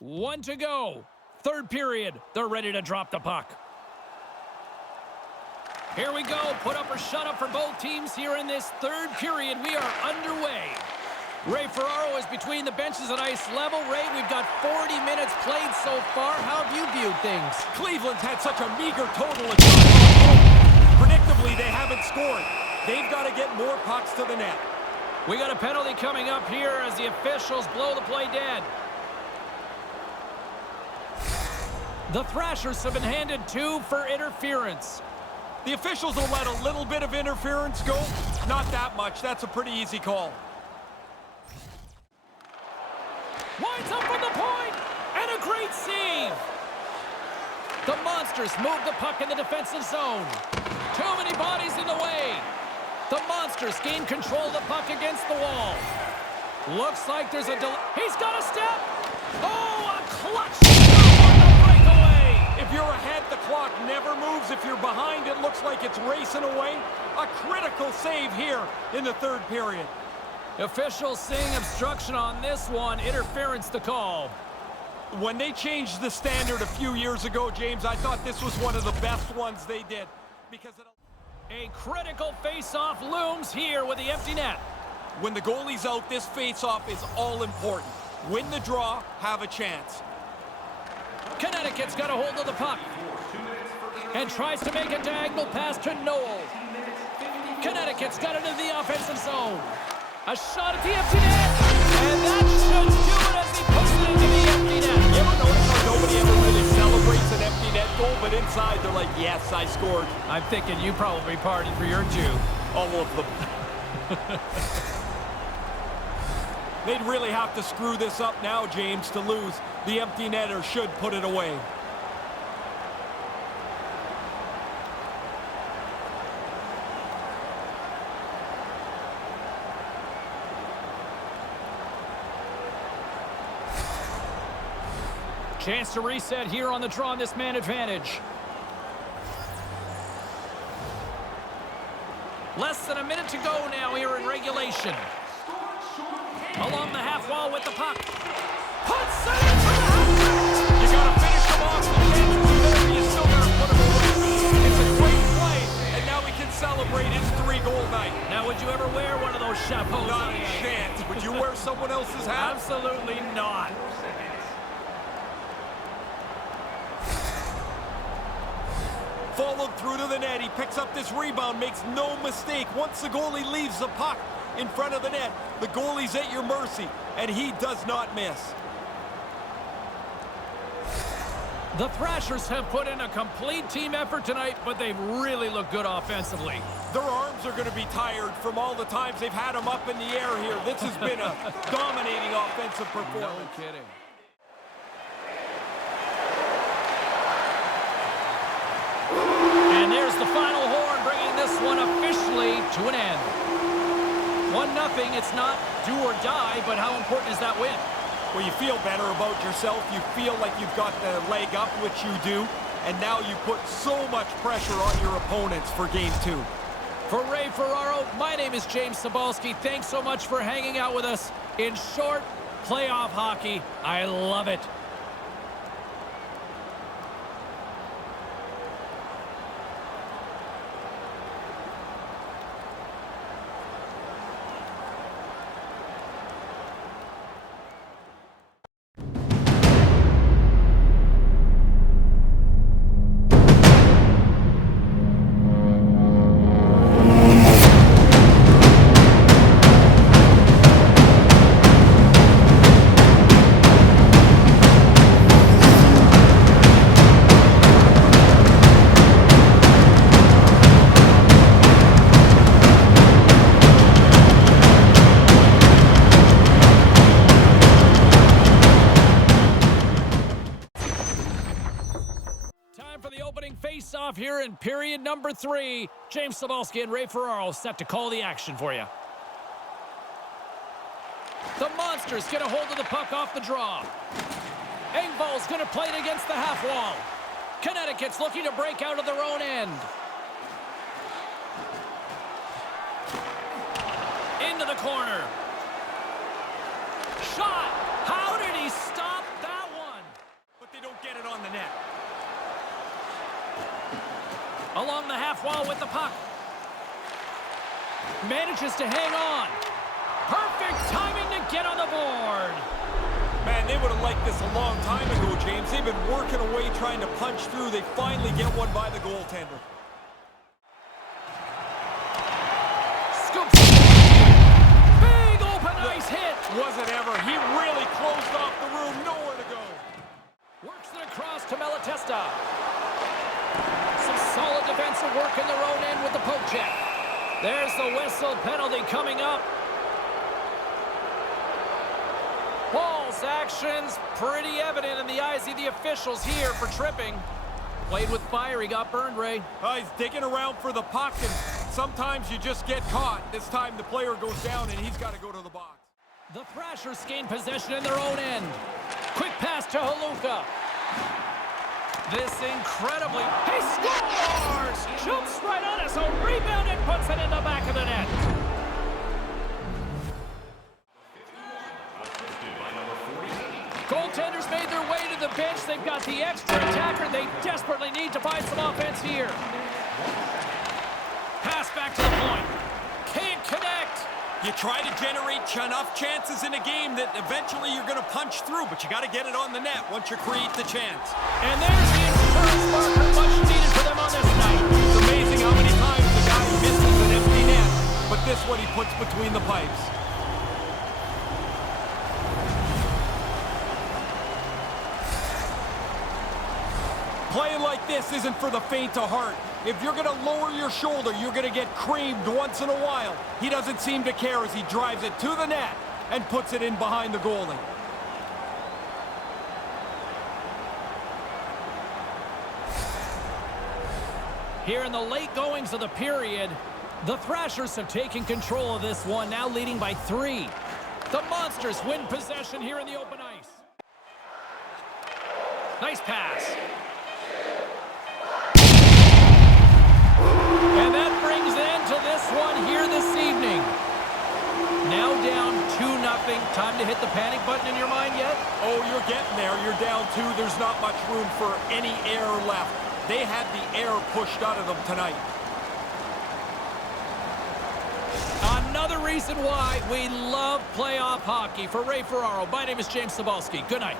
1 to go. Third period. They're ready to drop the puck. Here we go. Put up or shut up for both teams here in this third period. We are underway. Ray Ferraro is between the benches at ice level. Ray, we've got 40 minutes played so far. How have you viewed things? Cleveland's had such a meager total of shots. Predictably, they haven't scored. They've got to get more pucks to the net. We got a penalty coming up here as the officials blow the play dead. The Thrashers have been handed 2 for interference. The officials will let a little bit of interference go. Not that much. That's a pretty easy call. Winds up from the point, and a great save. The Monsters move the puck in the defensive zone. Too many bodies in the way. The Monsters gain control of the puck against the wall. Looks like there's a delay. He's got a step. Oh, a clutch stop on the breakaway. If you're ahead, the clock never moves. If you're behind, it looks like it's racing away. A critical save here in the third period. Officials seeing obstruction on this one. Interference the call. When they changed the standard a few years ago, James, I thought this was one of the best ones they did. Because a critical face-off looms here with the empty net. When the goalie's out, this face-off is all important. Win the draw, have a chance. Connecticut's got a hold of the puck and tries to make a diagonal pass to Noel. Connecticut's got it in the offensive zone. A shot at the empty net, and that should do it as he puts it into the empty net. You ever notice how nobody ever really celebrates an empty net goal, but inside they're like, yes, I scored. I'm thinking you probably partied for your Jew. All of them. They'd really have to screw this up now, James, to lose. The empty netter should put it away. Chance to reset here on the draw on this man advantage. Less than a minute to go now here in regulation. Along the half wall with the puck. Puts it into the half. You got to finish him off. You still got to put him away. It's a great play, and now we can celebrate his 3-goal night. Now, would you ever wear one of those chapeaux? Not a chance. Would you wear someone else's hat? Absolutely not. Followed through to the net. He picks up this rebound, makes no mistake. Once the goalie leaves the puck in front of the net, the goalie's at your mercy, and he does not miss. The Thrashers have put in a complete team effort tonight, but they've really looked good offensively. Their arms are going to be tired from all the times they've had them up in the air here. This has been a dominating offensive performance. No kidding. And there's the final horn, bringing this one officially to an end. 1-0, it's not do or die, but how important is that win? Well, you feel better about yourself. You feel like you've got the leg up, which you do, and now you put so much pressure on your opponents for Game 2. For Ray Ferraro, my name is James Cybulski. Thanks so much for hanging out with us. In short, playoff hockey, I love it. Face-off here in period number 3. James Cybulski and Ray Ferraro set to call the action for you. The Monsters get a hold of the puck off the draw. Engvall's going to play it against the half wall. Connecticut's looking to break out of their own end. Into the corner. Shot! How did he stop that one? wall with the puck. Manages to hang on. Perfect timing to get on the board. Man, they would have liked this a long time ago, James. They've been working away trying to punch through. They finally get one by the goaltender. Scoops it. Big open ice hit. Wasn't ever. He really closed off the room. Nowhere to go. Works it across to Malatesta. Some solid defensive work in their own end with the poke check. There's the whistle. Penalty coming up. Paul's actions pretty evident in the eyes of the officials here for tripping. Played with fire. He got burned, Ray. He's digging around for the puck, and sometimes you just get caught. This time the player goes down, and he's got to go to the box. The Thrashers gain possession in their own end. Quick pass to Haluka. This incredibly... He scores! Jumps right on it, so rebound and puts it in the back of the net. Goaltenders made their way to the bench. They've got the extra attacker. They desperately need to find some offense here. Pass back to the point. Can't connect. You try to generate enough chances in a game that eventually you're going to punch through, but you got to get it on the net once you create the chance. And there's the insurance marker, much needed for them on this night. It's amazing how many times the guy misses an empty net, but this one he puts between the pipes. Playing like this isn't for the faint of heart. If you're going to lower your shoulder, you're going to get creamed once in a while. He doesn't seem to care as he drives it to the net and puts it in behind the goalie. Here in the late goings of the period, the Thrashers have taken control of this one, now leading by 3. The Monsters win possession here in the open ice. Nice pass. And that brings an end to this one here this evening. Now down 2-0. Time to hit the panic button in your mind yet? Oh, you're getting there. You're down 2. There's not much room for any air left. They had the air pushed out of them tonight. Another reason why we love playoff hockey. For Ray Ferraro, my name is James Cybulski. Good night.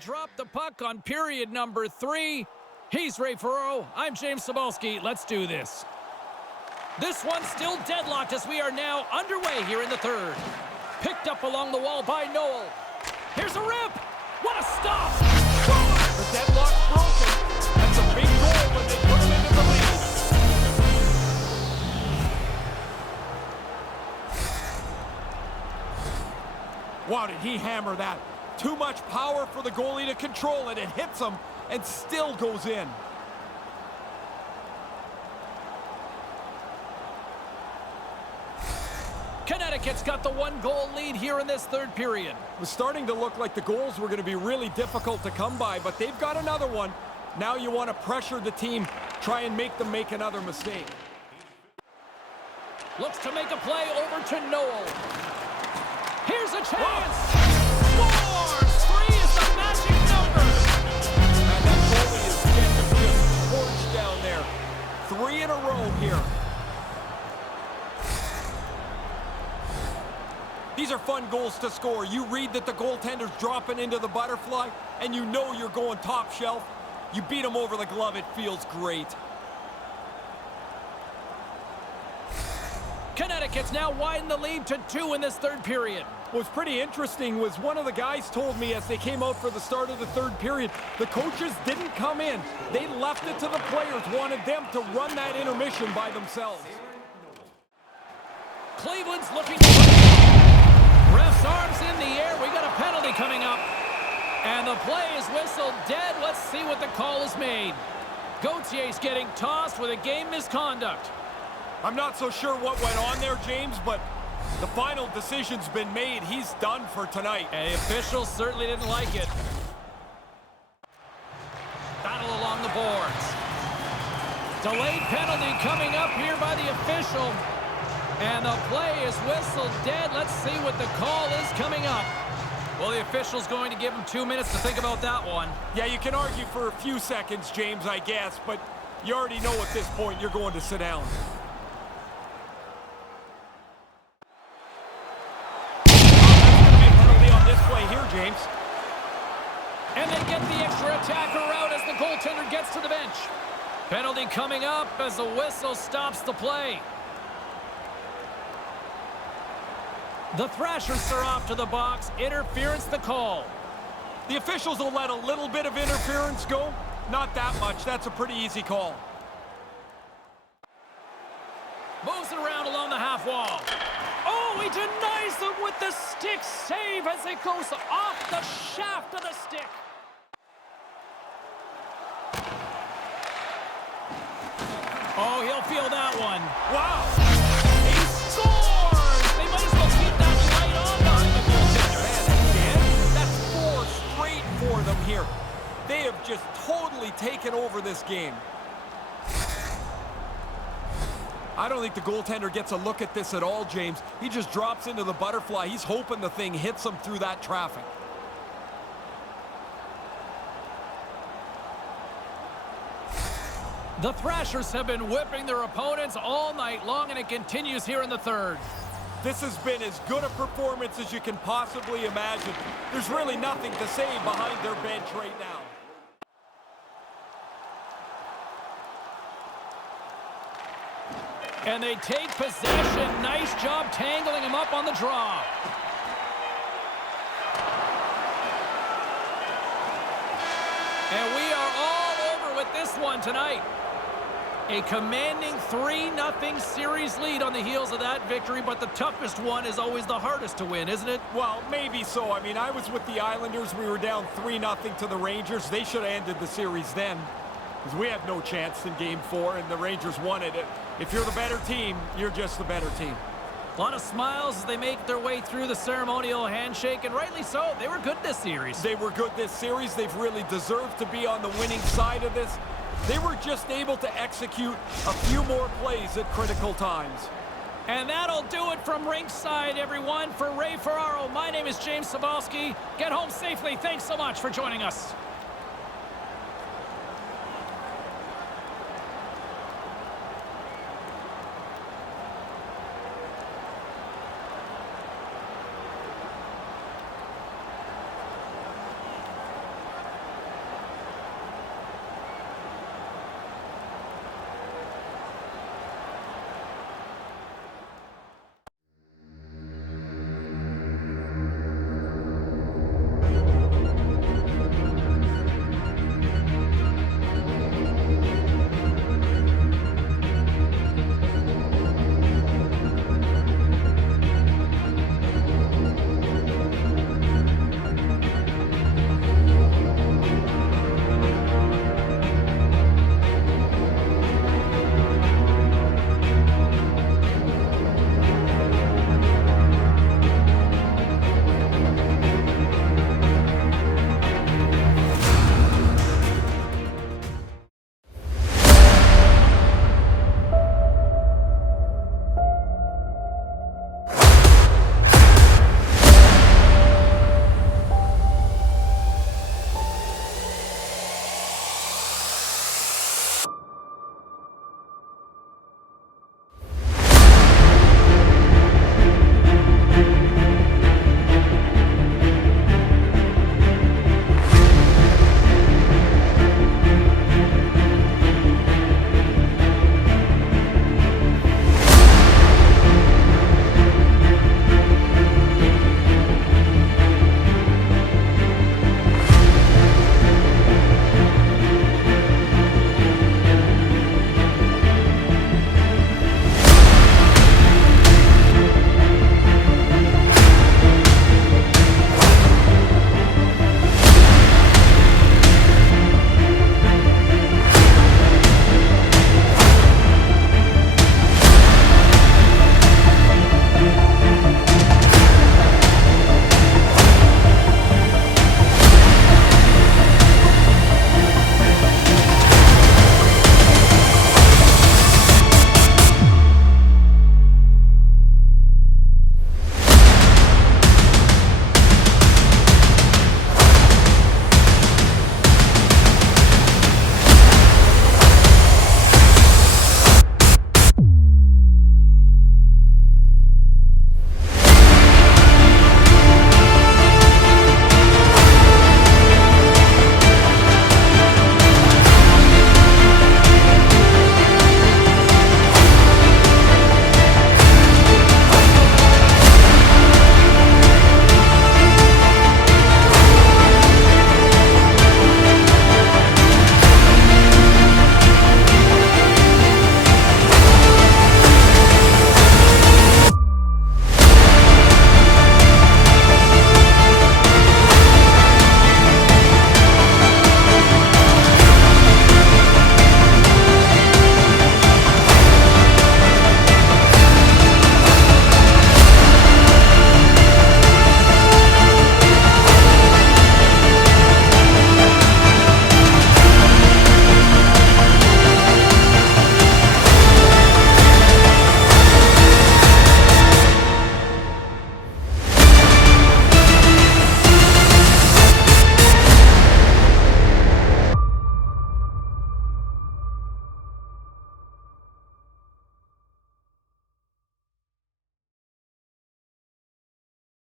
Drop the puck on period number 3. He's Ray Ferraro. I'm James Cybulski. Let's do this. This one's still deadlocked as we are now underway here in the third. Picked up along the wall by Noel. Here's a rip. What a stop. The deadlock's broken. That's a big goal when they put him into the lead. Wow, did he hammer that? Too much power for the goalie to control it. It hits him and still goes in. Connecticut's got the 1-goal lead here in this third period. It was starting to look like the goals were going to be really difficult to come by, but they've got another one. Now you want to pressure the team, try and make them make another mistake. Looks to make a play over to Noel. Here's a chance. Whoa. Scores! 3 is the magic number. And that goalie is getting just torched down there. 3 in a row here. These are fun goals to score. You read that the goaltender's dropping into the butterfly, and you know you're going top shelf. You beat him over the glove. It feels great. Connecticut's now widened the lead to 2 in this third period. What's pretty interesting was one of the guys told me as they came out for the start of the third period, the coaches didn't come in. They left it to the players, wanted them to run that intermission by themselves. Cleveland's looking to... Ref's arms in the air. We got a penalty coming up. And the play is whistled dead. Let's see what the call is made. Gautier's getting tossed with a game misconduct. I'm not so sure what went on there, James, but the final decision's been made. He's done for tonight. And the officials certainly didn't like it. Battle along the boards. Delayed penalty coming up here by the official. And the play is whistled dead. Let's see what the call is coming up. Well, the official's going to give him 2 minutes to think about that one. Yeah, you can argue for a few seconds, James, I guess, but you already know at this point you're going to sit down. Penalty on this play here, James. And they get the extra attacker out as the goaltender gets to the bench. Penalty coming up as the whistle stops the play. The Thrashers are off to the box. Interference the call. The officials will let a little bit of interference go. Not that much. That's a pretty easy call. Moves it around along the half wall. Oh, he denies them with the stick save as it goes off the shaft of the stick. Oh, he'll feel that one. Wow. He scores! They might as well keep that right on behind the goaltender. That's 4 straight for them here. They have just totally taken over this game. I don't think the goaltender gets a look at this at all, James. He just drops into the butterfly. He's hoping the thing hits him through that traffic. The Thrashers have been whipping their opponents all night long, and it continues here in the third. This has been as good a performance as you can possibly imagine. There's really nothing to say behind their bench right now. And they take possession. Nice job tangling him up on the draw. And we are all over with this one tonight. A commanding 3-0 series lead on the heels of that victory, but the toughest one is always the hardest to win, isn't it? Well, maybe so. I mean, I was with the Islanders. We were down 3-0 to the Rangers. They should have ended the series then, because we had no chance in Game 4, and the Rangers won it. If you're the better team, you're just the better team. A lot of smiles as they make their way through the ceremonial handshake, and rightly so. They were good this series. They were good this series. They've really deserved to be on the winning side of this. They were just able to execute a few more plays at critical times. And that'll do it from ringside, everyone. For Ray Ferraro, my name is James Vaukie. Get home safely. Thanks so much for joining us.